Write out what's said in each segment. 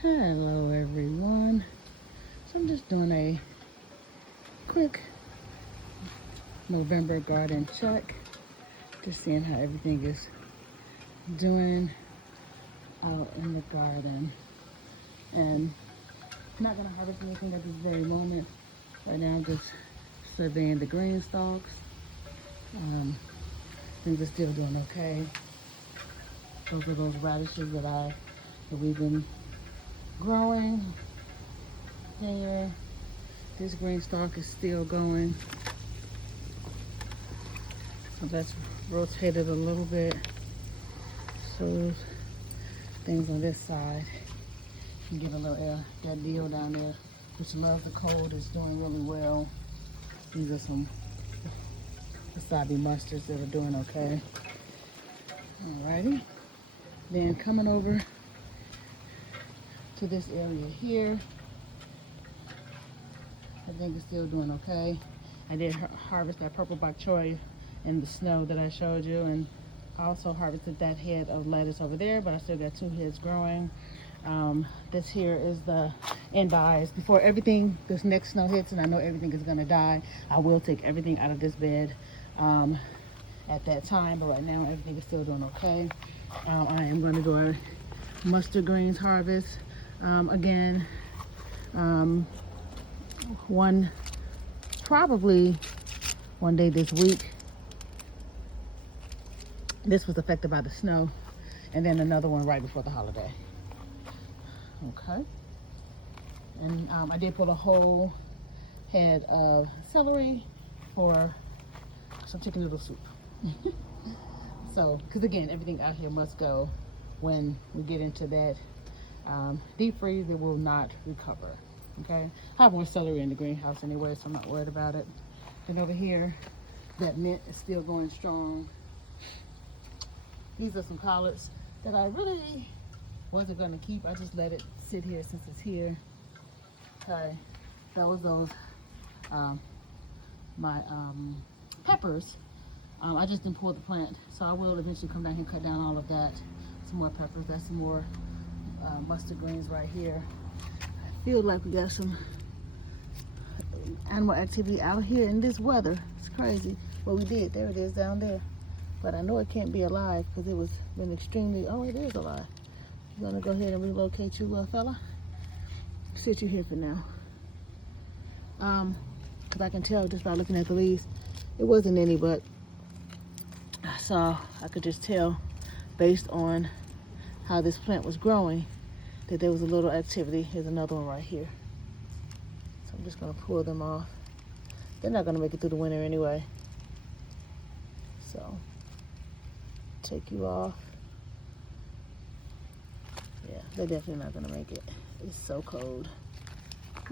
Hello everyone. So I'm just doing a quick November garden check. Just seeing how everything is doing out in the garden. And I'm not gonna harvest anything at this very moment. Right now I'm just surveying the green stalks. Things are still doing okay. Those are those radishes that we've been growing. Here, this green stalk is still going. So let's rotate it a little bit. So things on this side. You get a little air. That dill down there, which loves the cold, is doing really well. These are some wasabi mustards that are doing okay. Alrighty. Then coming over to this area here, I think it's still doing okay. I did harvest that purple bok choy in the snow that I showed you, and I also harvested that head of lettuce over there, but I still got 2 heads growing. This here is the Endives. Before this next snow hits and I know everything is gonna die, I will take everything out of this bed at that time, but right now everything is still doing okay. I am gonna do our mustard greens harvest again. Probably one day this week. This was affected by the snow, and then another one right before the holiday. Okay. And I did put a whole head of celery for some chicken noodle soup. So, because again, everything out here must go. When we get into that deep freeze, it will not recover. Okay. I have more celery in the greenhouse anyway, so I'm not worried about it. And over here, that mint is still going strong. These are some collards that I really wasn't going to keep. I just let it sit here since it's here. Okay, that was those my peppers. I just didn't pull the plant, so I will eventually come down here and cut down all of that. Some more peppers. That's some more mustard greens right here. I feel like we got some animal activity out here in this weather. It's crazy. Well, we did. There it is down there. But I know it can't be alive because it was been extremely. Oh, it is alive. I'm gonna go ahead and relocate you, little fella. Sit you here for now. Because I can tell just by looking at the leaves, it wasn't any, but I could just tell based on how this plant was growing that there was a little activity. Here's another one right here. So I'm just gonna pull them off. They're not gonna make it through the winter anyway. So take you off. Yeah, they're definitely not gonna make it. It's so cold.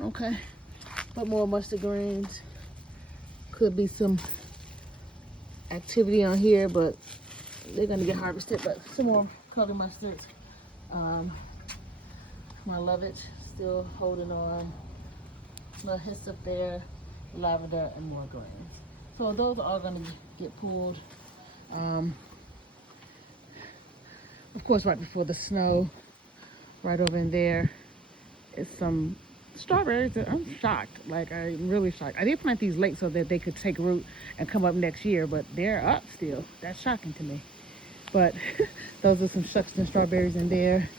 Okay, but more mustard greens. Could be some activity on here, but they're gonna get harvested. But some more curly mustards. My love it, still holding on. Little hyssop there, lavender, and more greens. So those are all gonna get pulled. Of course, right before the snow, right over in there is some strawberries. I'm shocked. Like, I'm really shocked. I did plant these late so that they could take root and come up next year, but they're up still. That's shocking to me. But those are some Shuxton strawberries in there.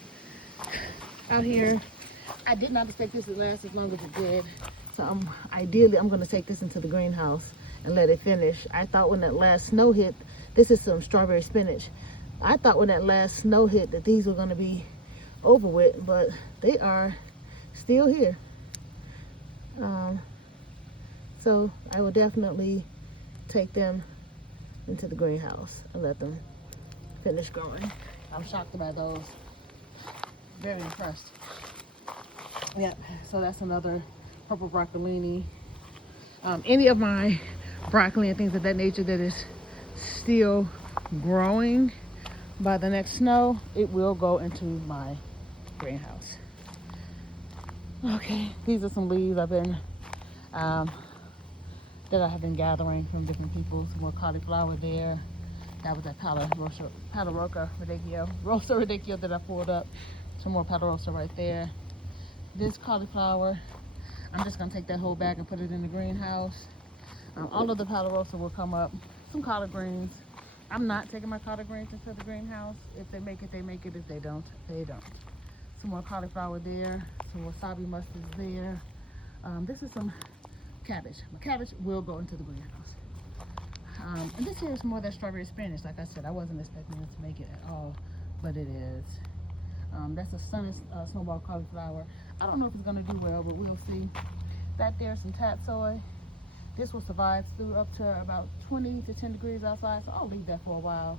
Out here, I did not expect this to last as long as it did. So ideally, I'm going to take this into the greenhouse and let it finish. I thought when that last snow hit, this is some strawberry spinach. I thought when that last snow hit that these were going to be over with, but they are still here. So I will definitely take them into the greenhouse and let them finish growing. I'm shocked about those. Very impressed. Yeah, so that's another purple broccolini. Any of my broccoli and things of that nature that is still growing by the next snow, it will go into my greenhouse. Okay, these are some leaves I've been that I have been gathering from different people. Some more cauliflower there. That was that Rosa radicchio that I pulled up. Some more palarosa right there. This cauliflower, I'm just gonna take that whole bag and put it in the greenhouse. All of the palarosa will come up. Some collard greens. I'm not taking my collard greens into the greenhouse. If they make it, they make it. If they don't, they don't. Some more cauliflower there. Some wasabi mustard there. This is some cabbage. My cabbage will go into the greenhouse. And this here is more that strawberry spinach. Like I said, I wasn't expecting it to make it at all, but it is. That's a sunny snowball cauliflower. I don't know if it's gonna do well, but we'll see. That there's some tatsoi. This will survive through up to about 20 to 10 degrees outside, so I'll leave that for a while.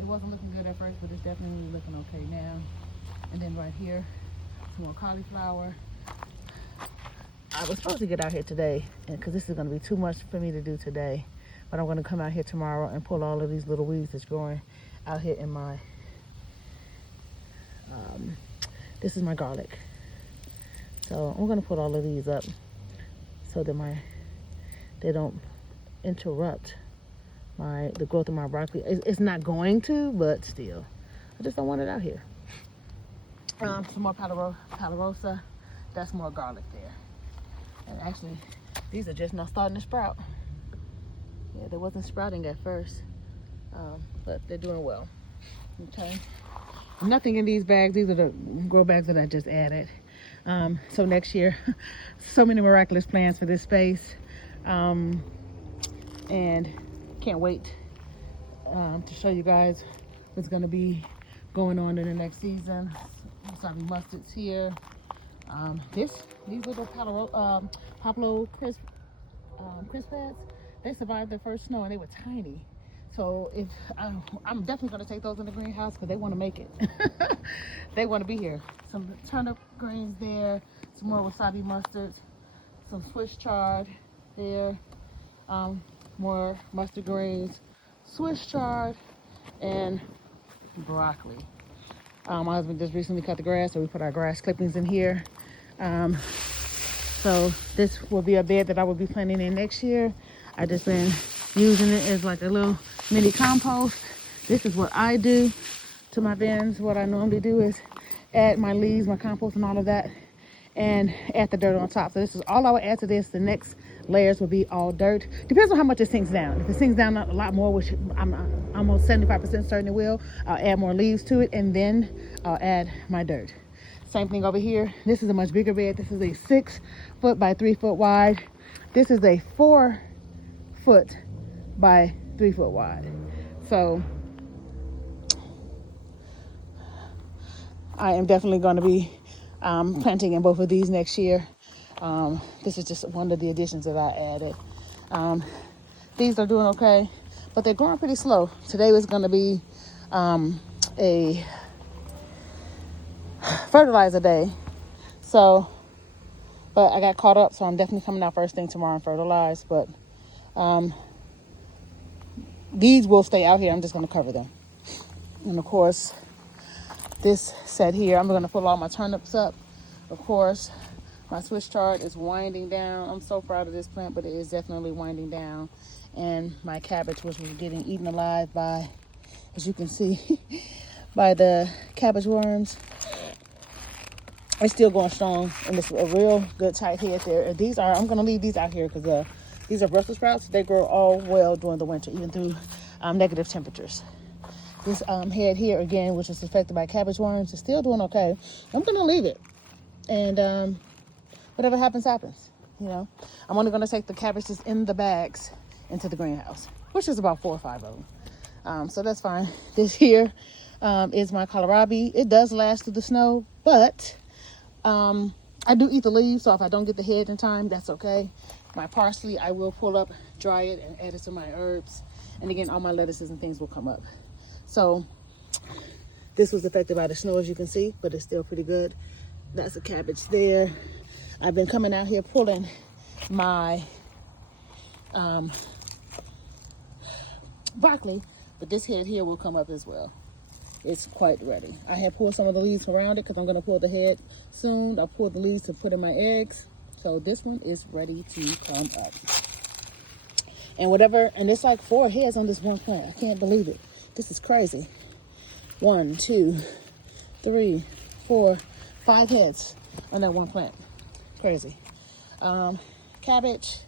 It wasn't looking good at first, but it's definitely looking okay now. And then right here, some more cauliflower. I was supposed to get out here today, because this is gonna be too much for me to do today. But I'm gonna come out here tomorrow and pull all of these little weeds that's growing out here in my, this is my garlic. So I'm gonna put all of these up so that they don't interrupt the growth of my broccoli. It's not going to, but still, I just don't want it out here. Some more palarosa. That's more garlic there. And actually, these are just now starting to sprout. Yeah, they wasn't sprouting at first, but they're doing well. Okay. Nothing in these bags. These are the grow bags that I just added. So next year, so many miraculous plans for this space. And can't wait to show you guys what's going to be going on in the next season. Wasabi mustards here. These little Pablo crisp pads, they survived their first snow and they were tiny. So if I'm definitely going to take those in the greenhouse because they want to make it. They want to be here. Some turnip greens there, some more wasabi mustards, some Swiss chard there, more mustard greens, Swiss chard, and broccoli. My husband just recently cut the grass, so we put our grass clippings in here. So this will be a bed that I will be planting in next year. I just been using it as like a little mini compost. This is what I do to my bins. What I normally do is add my leaves, my compost and all of that, and add the dirt on top. So this is all I will add to this. The next layers will be all dirt. Depends on how much it sinks down. If it sinks down a lot more, which I'm almost 75% certain it will, I'll add more leaves to it, and then I'll add my dirt. Same thing over here. This is a much bigger bed. This is a 6 foot by 3 foot wide. This is a 4 foot by 3 foot wide. So I am definitely going to be planting in both of these next year. This is just one of the additions that I added. These are doing okay, but they're growing pretty slow. Today was going to be a fertilizer day. So, but I got caught up, so I'm definitely coming out first thing tomorrow and fertilize. But these will stay out here. I'm just going to cover them. And of course, this set here, I'm going to pull all my turnips up. Of course, my Swiss chard is winding down. I'm so proud of this plant, but it is definitely winding down. And my cabbage, which was getting eaten alive by, as you can see, by the cabbage worms, it's still going strong. And it's a real good tight head there. These are, I'm going to leave these out here because these are Brussels sprouts. They grow all well during the winter, even through negative temperatures. This head here, again, which is affected by cabbage worms, is still doing okay. I'm going to leave it. And whatever happens, happens. You know, I'm only going to take the cabbages in the bags into the greenhouse, which is about 4 or 5 of them. So that's fine. This here is my kohlrabi. It does last through the snow, but I do eat the leaves, so if I don't get the head in time, that's okay. My parsley, I will pull up, dry it, and add it to my herbs. And again, all my lettuces and things will come up. So this was affected by the snow, as you can see, but it's still pretty good. That's a cabbage there. I've been coming out here pulling my broccoli, but this head here will come up as well. It's quite ready. I have pulled some of the leaves around it because I'm going to pull the head soon. I'll pull the leaves to put in my eggs. So this one is ready to come up. And whatever, and it's like 4 heads on this one plant. I can't believe it. This is crazy. 1, 2, 3, 4, 5 heads on that one plant. Crazy. Cabbage,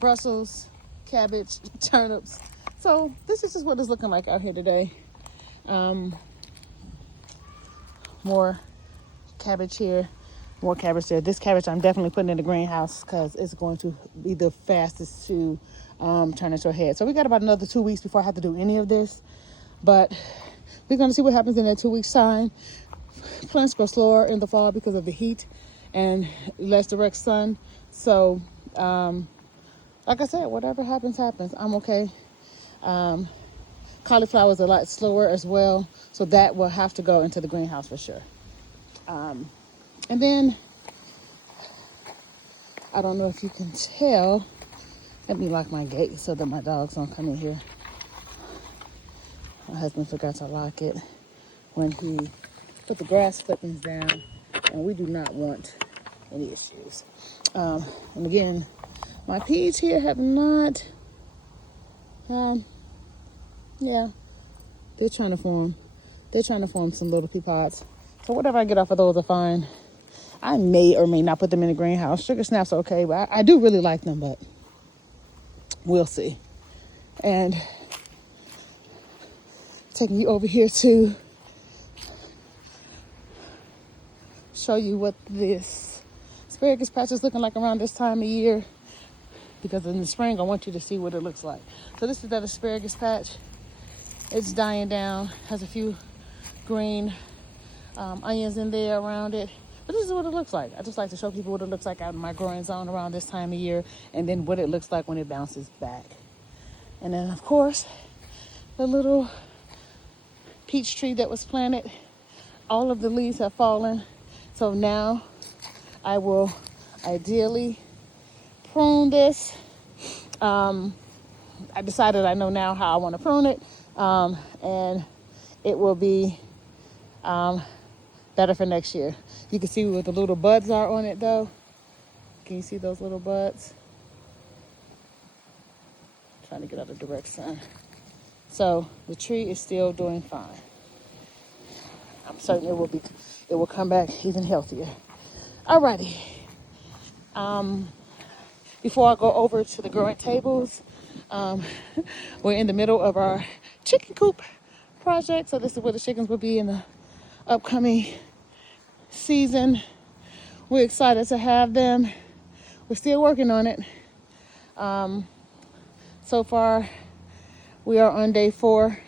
Brussels, cabbage, turnips. So this is just what it's looking like out here today. More cabbage here, more cabbage there. This cabbage I'm definitely putting in the greenhouse because it's going to be the fastest to turn into a head. So we got about another 2 weeks before I have to do any of this, but we're going to see what happens in that 2 weeks time. Plants grow slower in the fall because of the heat and less direct sun. So like I said, whatever happens, happens. I'm okay. Cauliflower is a lot slower as well, so that will have to go into the greenhouse for sure. And then, I don't know if you can tell, let me lock my gate so that my dogs don't come in here. My husband forgot to lock it when he put the grass clippings down, and we do not want any issues. And again, my peas here have not, yeah, they're trying to form some little pea pods. So whatever I get off of those are fine. I may or may not put them in the greenhouse. Sugar snaps are okay, but I do really like them, but we'll see. And taking you over here to show you what this asparagus patch is looking like around this time of year, because in the spring I want you to see what it looks like. So this is that asparagus patch. It's dying down, has a few green onions in there around it. But this is what it looks like. I just like to show people what it looks like out in my growing zone around this time of year, and then what it looks like when it bounces back. And then, of course, the little peach tree that was planted, all of the leaves have fallen. So now I will ideally prune this. I decided I know now how I want to prune it, and it will be better for next year. You can see what the little buds are on it though. Can you see those little buds? Trying to get out of direct sun. So the tree is still doing fine. I'm certain it will come back even healthier. Alrighty. Before I go over to the growing tables, we're in the middle of our chicken coop project. So this is where the chickens will be in the upcoming season. We're excited to have them. We're still working on it. So far, we are on day 4.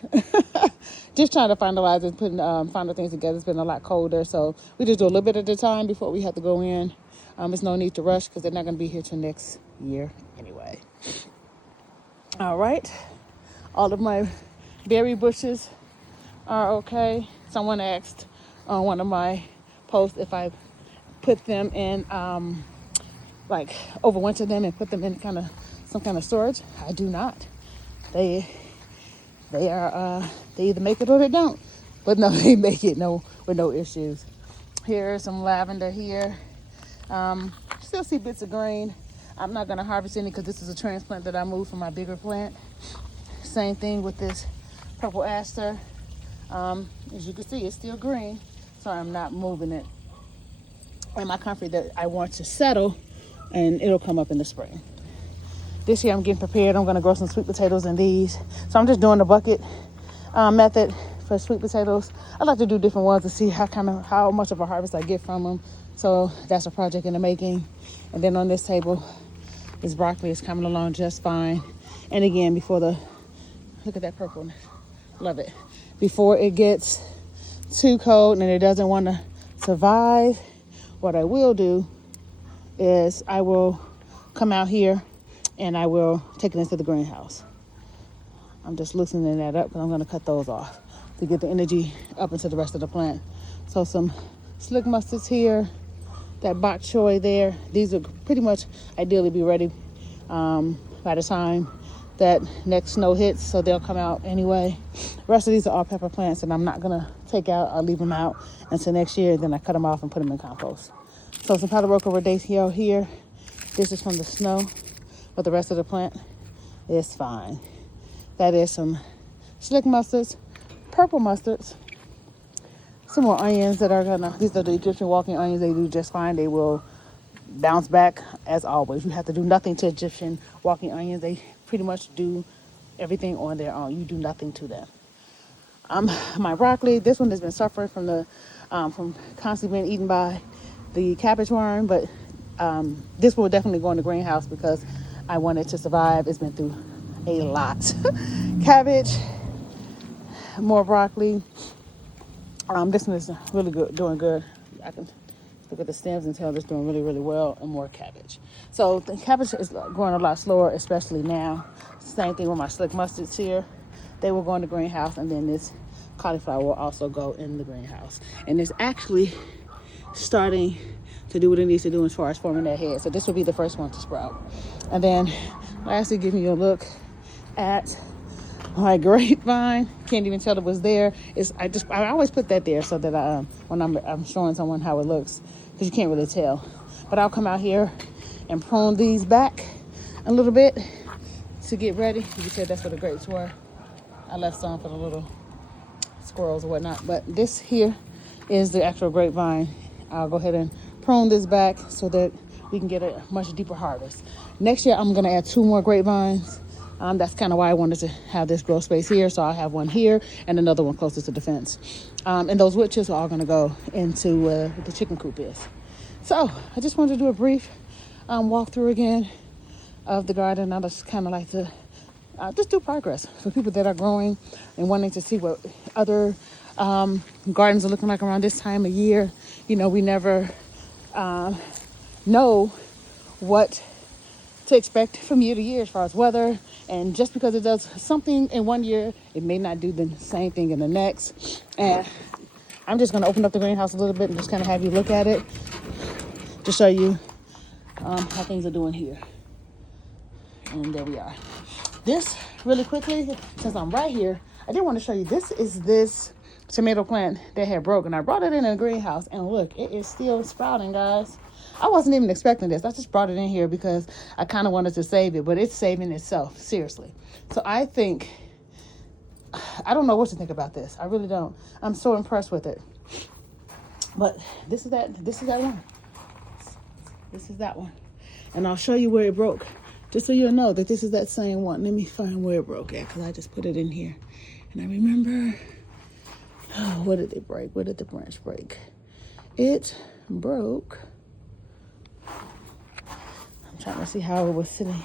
Just trying to finalize and putting final things together. It's been a lot colder, so we just do a little bit at a time before we have to go in. There's no need to rush because they're not going to be here till next year anyway. All right. All of my berry bushes are okay. Someone asked on one of my posts if I put them in, like overwinter them and put them in some kind of storage. I do not. They are they either make it or they don't. But no, they make it with no issues. Here's some lavender here. Still see bits of green. I'm not gonna harvest any because this is a transplant that I moved from my bigger plant. Same thing with this purple aster. As you can see, it's still green, so I'm not moving it. And my comfrey that I want to settle, and it'll come up in the spring. This year I'm getting prepared. I'm gonna grow some sweet potatoes in these. So I'm just doing the bucket method for sweet potatoes. I like to do different ones to see how much of a harvest I get from them. So that's a project in the making. And then on this table, this broccoli is coming along just fine. And again, look at that purple, love it. Before it gets too cold and it doesn't want to survive, what I will do is I will come out here and I will take it into the greenhouse. I'm just loosening that up because I'm going to cut those off to get the energy up into the rest of the plant. So some slick mustards here, that bok choy there. These will pretty much ideally be ready by the time that next snow hits, so they'll come out anyway. The rest of these are all pepper plants, and I'm not going to take out. I'll leave them out until next year, then I cut them off and put them in compost. So some powder roca radishes here. This is from the snow, but the rest of the plant is fine. That is some slick mustards, purple mustards, some more onions that are gonna, these are the Egyptian walking onions. They do just fine. They will bounce back as always. You have to do nothing to Egyptian walking onions. They pretty much do everything on their own. You do nothing to them. My broccoli, this one has been suffering from the from constantly being eaten by the cabbage worm, but this will definitely go in the greenhouse because I want it to survive. It's been through a lot. Cabbage, more broccoli. This one is really good, doing good. I can look at the stems and tell it's doing really, really well, and more cabbage. So the cabbage is growing a lot slower, especially now. Same thing with my slick mustards here. They will go in the greenhouse, and then this cauliflower will also go in the greenhouse. And it's actually starting to do what it needs to do as far as forming that head. So this will be the first one to sprout. And then lastly, giving you a look at my grapevine. Can't even tell it was there. I always put that there so that when I'm showing someone how it looks, because you can't really tell. But I'll come out here and prune these back a little bit to get ready. You can tell that's where the grapes were. I left some for the little squirrels or whatnot. But this here is the actual grapevine. I'll go ahead and prune this back so that we can get a much deeper harvest. Next year, I'm going to add 2 more grapevines. That's kind of why I wanted to have this grow space here. So I'll have one here and another one closer to the fence. And those wood chips are all going to go into where the chicken coop is. So I just wanted to do a brief walkthrough again of the garden. I just kind of like to just do progress for people that are growing and wanting to see what other gardens are looking like around this time of year. You know, we never know what to expect from year to year as far as weather, and just because it does something in one year, it may not do the same thing in the next. And I'm just going to open up the greenhouse a little bit and just kind of have you look at it to show you how things are doing here. And there we are. This really quickly, since I'm right here, I did want to show you, this tomato plant that had broken. I brought it in a greenhouse, and look, it is still sprouting, guys. I wasn't even expecting this. I just brought it in here because I kind of wanted to save it, but it's saving itself, seriously. So I think, I don't know what to think about this. I really don't. I'm so impressed with it. But this is that one. This is that one. And I'll show you where it broke, just so you'll know that this is that same one. Let me find where it broke at, because I just put it in here. And I remember, what did it break? Where did the branch break? It broke. I'm trying to see how it was sitting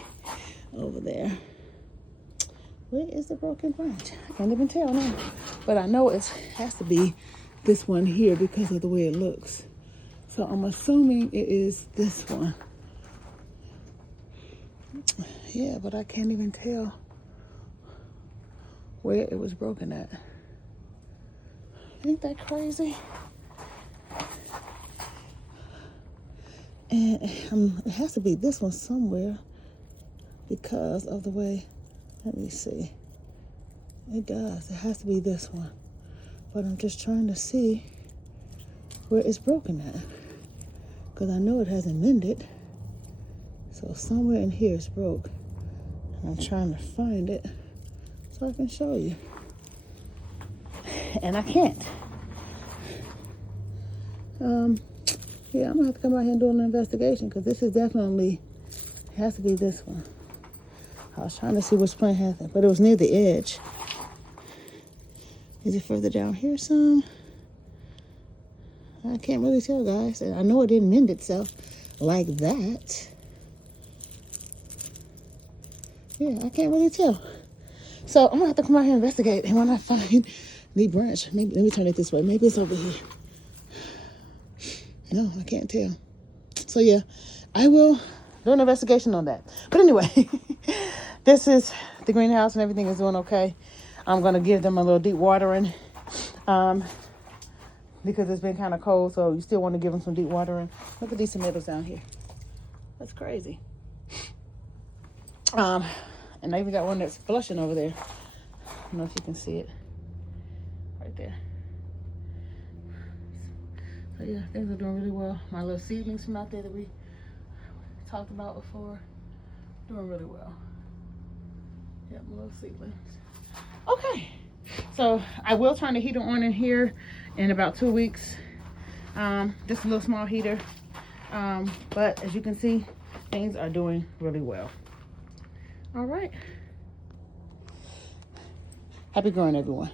over there. Where is the broken branch? I can't even tell now. But I know it has to be this one here because of the way it looks. So I'm assuming it is this one. Yeah, but I can't even tell where it was broken at. Ain't that crazy? And it has to be this one somewhere because of the way, let me see. It does. It has to be this one. But I'm just trying to see where it's broken at, because I know it hasn't mended. So somewhere in here it's broke. And I'm trying to find it so I can show you. And I can't. Yeah, I'm gonna have to come out here and do an investigation, because this is definitely, it has to be this one. I was trying to see which plant had it, but it was near the edge. Is it further down here some? I can't really tell, guys. I know it didn't mend itself like that. Yeah, I can't really tell. So I'm gonna have to come out here and investigate. And when I find the branch, maybe, let me turn it this way. Maybe it's over here. No, I can't tell. So yeah, I will do an investigation on that. But anyway, this is the greenhouse and everything is doing okay. I'm going to give them a little deep watering because it's been kind of cold. So you still want to give them some deep watering. Look at these tomatoes down here. That's crazy. And I even got one that's blushing over there. I don't know if you can see it right there. So yeah, things are doing really well. My little seedlings from out there that we talked about before, doing really well. Yep, little seedlings. Okay, So I will turn the heater on in here in about 2 weeks. Just a little small heater. But as you can see, things are doing really well. All right. Happy growing, everyone.